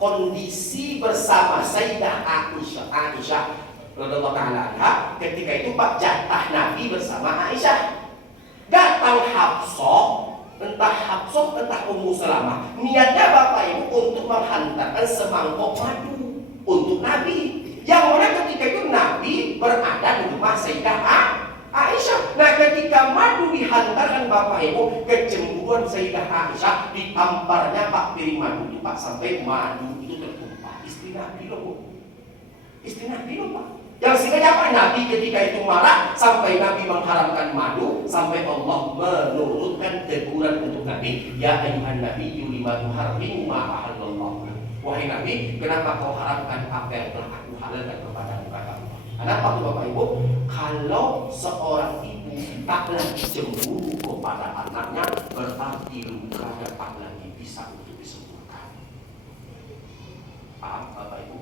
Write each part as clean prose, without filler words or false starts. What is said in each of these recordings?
kondisi bersama Sayyidah Aisyah radhiyallahu ta'ala anha. Ketika itu Pak jatah Nabi bersama Aisyah. Datang Hafsah, entah Ummu Salamah. Niatnya Bapak Ibu untuk menghantarkan semangkok madu untuk Nabi. Yang mana ketika itu Nabi berada di rumah Sayyidah Aisyah. Nah, ketika madu dihantarkan Bapak Ibu, kecemburuan Sayyidah Aisyah, ditamparnya Pak piring madu itu Pak sampai madu itu tertumpah. Istri Nabi loh Bu. Istri Nabi loh Pak. Yang sehingga apa? Nabi ketika itu marah sampai Nabi mengharamkan madu, sampai Allah menurunkan teguran untuk Nabi. Ya ayyuhan nabiyyu lima tuharrimu ma ahallallahu. Wahai Nabi, kenapa kau haramkan apa yang telah aku halalkan kepadamu, kata Allah. Kenapa Bapak Ibu? Kalau seorang ibu tak lagi cemburu kepada anaknya, berarti lukanya tak lagi bisa untuk disembuhkan. Paham Bapak Ibu?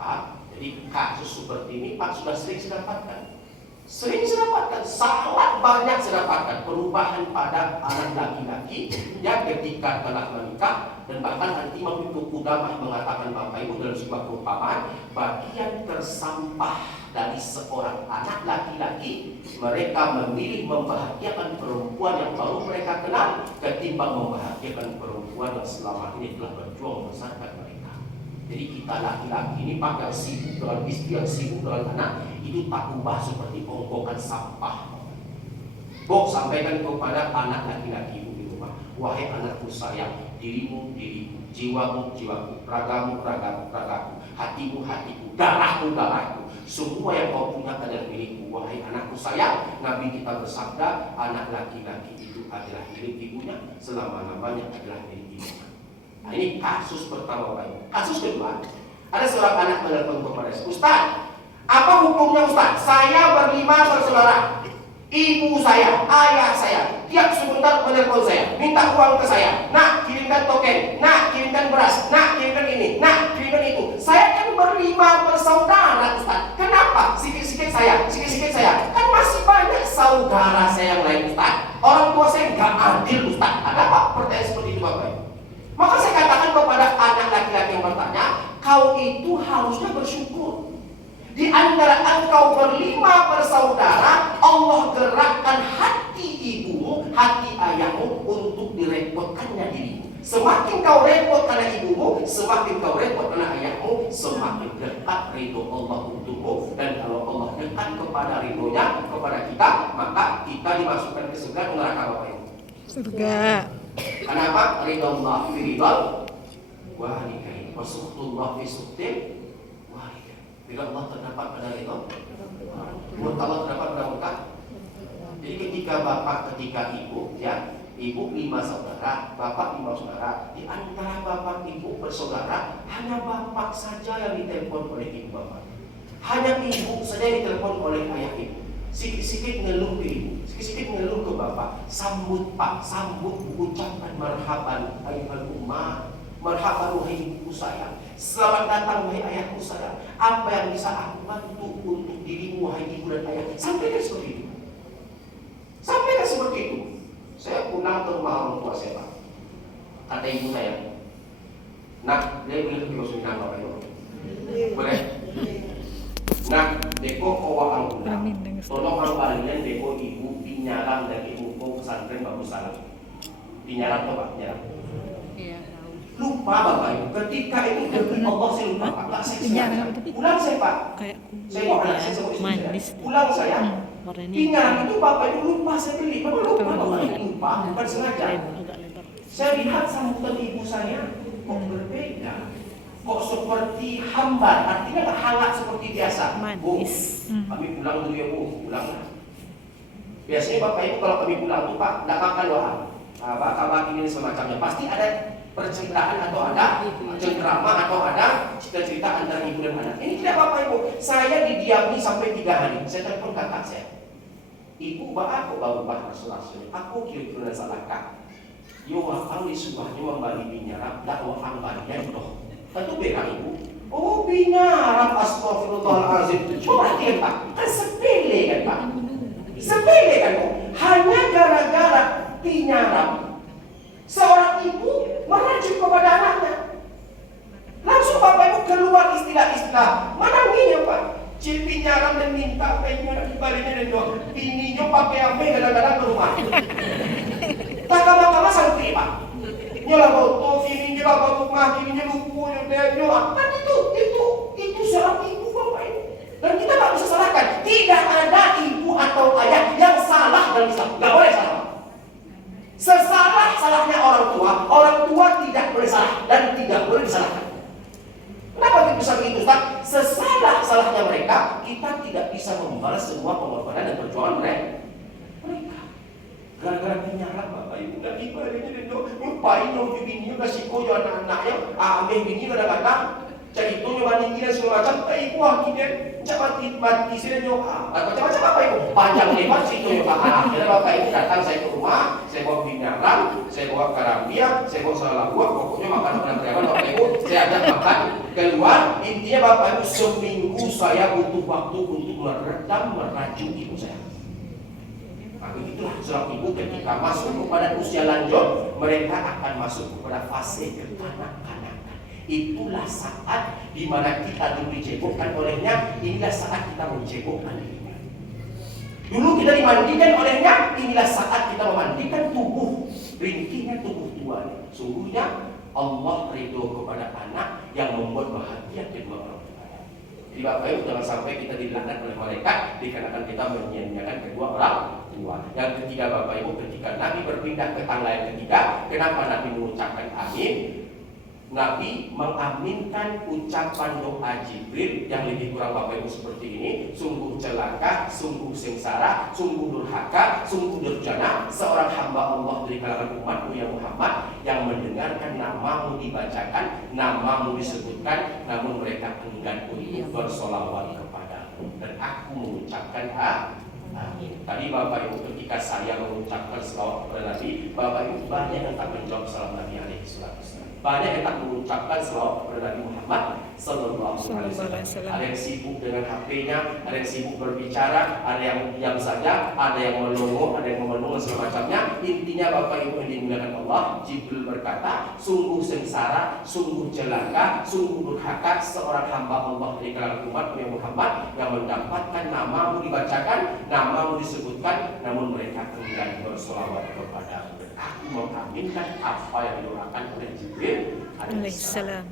Paham? Jadi kasus seperti ini Pak sudah sering saya dapatkan. Sangat banyak saya dapatkan perubahan pada anak laki-laki yang ketika telah menikah. Dan bahkan nanti Imam Ibnu Qudamah mengatakan Bapak Ibu dalam sebuah perumpamaan, bagian tersampah dari seorang anak laki-laki, mereka memilih membahagiakan perempuan yang baru mereka kenal ketimbang membahagiakan perempuan yang selama ini telah berjuang membesarkan mereka. Jadi kita laki-laki ini Pak yang sibuk dengan istri, yang sibuk dengan anak, itu tak ubah seperti ongkokan sampah. Bok sampaikan kepada anak laki-laki ibu di rumah, wahai anakku sayang, dirimu diriku, jiwamu jiwaku, ragamu ragaku, hatimu hatiku, darahmu darahku, semua yang kau punya adalah milikku. Wahai anakku sayang, Nabi kita bersabda, anak laki-laki itu adalah milik ibunya, selama-lamanya adalah milik ibunya. Nah, ini kasus pertama Bapak Ibu. Kasus kedua, ada seorang anak menelpon kepada saya, Ustaz, apa hukumnya Ustaz? Saya berlima bersaudara. Ibu saya, ayah saya, tiap sebentar menelpon saya, minta uang ke saya. Nak, kirimkan token, nak, kirimkan beras, nak, kirimkan ini, nak, kirimkan itu. Saya kan berlima bersaudara Ustaz. Kenapa? Sikit-sikit saya. Kan masih banyak saudara saya yang lain Ustaz. Orang tua saya nggak adil Ustaz. Ada apa pertanyaan seperti itu Bapak Ibu? Maka saya katakan kepada anak laki-laki yang bertanya, kau itu harusnya bersyukur. Di antara engkau berlima bersaudara, Allah gerakkan hati ibumu, hati ayahmu untuk direpotkannya dirimu. Semakin kau repot karena ibumu, semakin kau repot karena ayahmu, semakin dekat ridho Allah untukmu. Dan kalau Allah dekat kepada ridhonya kepada kita, maka kita dimasukkan ke surga atau neraka Bapak Ibu? Surga. Kenapa? Ridho Allah fi ridho walidain, wa suhtullah fi suhtil walidain. Bila Allah terdapat pada ridho, murka Allah terdapat pada murka. Jadi ketika bapak, ketika ibu, ya, ibu 5 saudara, bapak 5 saudara. Di antara bapak ibu bersaudara, hanya bapak saja yang ditelepon oleh ibu bapak. Hanya ibu saja yang ditelepon oleh ayah ibu. Sikit-sikit ngeluh ke ibu, sikit-sikit ngeluh ke bapak. Sambut Pak, sambut, ucapkan marhaban ayuhal ummah, marhaban wahai ibuku sayang, selamat datang wahai ayahku sayang. Apa yang bisa aku bantu untuk dirimu wahai ibu dan ayah? Sampaikan seperti itu. Sampaikan seperti itu. Saya pulang ke rumah orang tua saya Pak. Kata ibu saya, nak, dia boleh pergi ke Suriname Bapak Ibu? Boleh? Nah, deko kawa ang ulang. Tolong ang balian deko ibu pinyaram dari ibu ko pesantren Bagus Salam. Pinyaram tuh Pak, pinyaram. Iya. Lupa Bapak Ibu, ketika itu demi Allah saya lupa Pak. Lah saya sengaja. Pulang saya Pak. Saya mau anak saya sama istri saya. Pulang saya. Pinyaram itu Bapak Ibu lupa saya beli. Bapak lupa Bapak Ibu lupa, bukan sengaja. Saya lihat sambutan ibu saya kok berbeda. Kok seperti hambar, artinya nggak hangat seperti biasa. Bu, kami pulang dulu ya Bu, pulang lah. Biasanya Bapak Ibu kalau kami pulang tuh Pak, nggak makan doa. Kabar ini semacamnya. Pasti ada perceritaan atau ada cengkrama atau ada cerita-cerita antara ibu dan anak. Ini tidak Bapak Ibu. Saya didiami sampai 3 hari. Saya telepon kakak saya. Ibu, aku baru rasul-rasul. Aku kira-kira salahkah? Yo, akang disuahnya membalik binyarap, dakwah hambarnya doh. Tentu berak ibu. Oh binyarap, astagfirullahaladzim. Coba perhatikan Pak, kan sepele kan Pak. Sepele kan Bu. Hanya gara-gara binyarap, seorang ibu merujuk kepada anaknya. Lah, mana bininya Pak? Cilpi nyaram dan minta kayaknya baliknya dan doa. Bininya pakai ame kadang-kadang ke rumah. Mahkamah santri Pak. Nyolah botol, ini nyolah botol mah, ini lupu, nyolah. Kan itu seorang ibu Bapak Ibu. Dan kita nggak bisa salahkan. Tidak ada ibu atau ayah yang salah dalam Islam. Nggak boleh salah. Sesalah-salahnya orang tua tidak boleh salah dan tidak boleh disalahkan. Kenapa kita bisa begitu Ustaz? Sesalah-salahnya mereka, kita tidak bisa membalas semua pengorbanan dan perjuangan mereka. Gara-gara dinyarak Bapak Ibu, dan ibadahnya dan nyumpain nyumpain bininya, kasih koyo anak-anaknya, ambil bini kadang-kadang, cak itu nyobain dan segala macam, ibu akhirnya, cak mati sini nyoba, macam-macam Bapak Ibu, panjang lebar situ nyoba. Akhirnya Bapak Ibu datang saya ke rumah, saya bawa binyaran, saya bawa karambia, saya bawa salah buah, pokoknya makan karyawan Bapak Ibu, saya ajak makan keluar. Intinya Bapak Ibu, seminggu saya butuh waktu untuk meredam, meracun ibu saya. Nah, begitulah seorang ibu ketika masuk kepada usia lanjut, mereka akan masuk kepada fase kekanak-kanakan. Itulah saat di mana kita dulu dicebokkan olehnya, inilah saat kita mencebokkan dirinya. Dulu kita dimandikan olehnya, inilah saat kita memandikan tubuh, ringkihnya tubuh tuanya. Sungguhnya Allah ridho kepada anak yang membuat bahagia kedua orang tuanya. Jadi Bapak Ibu, jangan sampai kita dilaknat oleh mereka dikarenakan kita menyia-nyiakan kedua orang tua. Yang ketiga Bapak Ibu, ketika Nabi berpindah ke tangga yang ketiga, kenapa Nabi mengucapkan amin? Nabi mengaminkan ucapan doa Jibril yang lebih kurang Bapak Ibu seperti ini. Sungguh celaka, sungguh sengsara, sungguh durhaka, sungguh durjana seorang hamba Allah dari kalangan umatmu ya Muhammad, yang mendengarkan namamu dibacakan, namamu disebutkan, namun mereka enggan untuk bersolawat kepadamu. Dan aku mengucapkan amin. Tadi Bapak Ibu, ketika saya mengucapkan selawat kepada Nabi, Bapak Ibu banyak yang tak menjawab salam Nabi alaihi salatu wasallam. Banyak yang tak mengucapkan selawat kepada Nabi Muhammad sallallahu alaihi wasallam. Ada yang sibuk dengan HP-nya, ada yang sibuk berbicara, ada yang diam saja, ada yang melongo, ada yang memelongo segala macamnya. Intinya Bapak Ibu yang dimuliakan Allah, Jibril berkata, sungguh sengsara, sungguh celaka, sungguh durhaka seorang hamba Allah dari kalangan umat Muhammad yang mendapatkan namamu dibacakan, namamu disebutkan, namun mereka enggan bersolawat kepadamu. Aku mengaminkan apa yang didoakan oleh Jibril alaihissalam.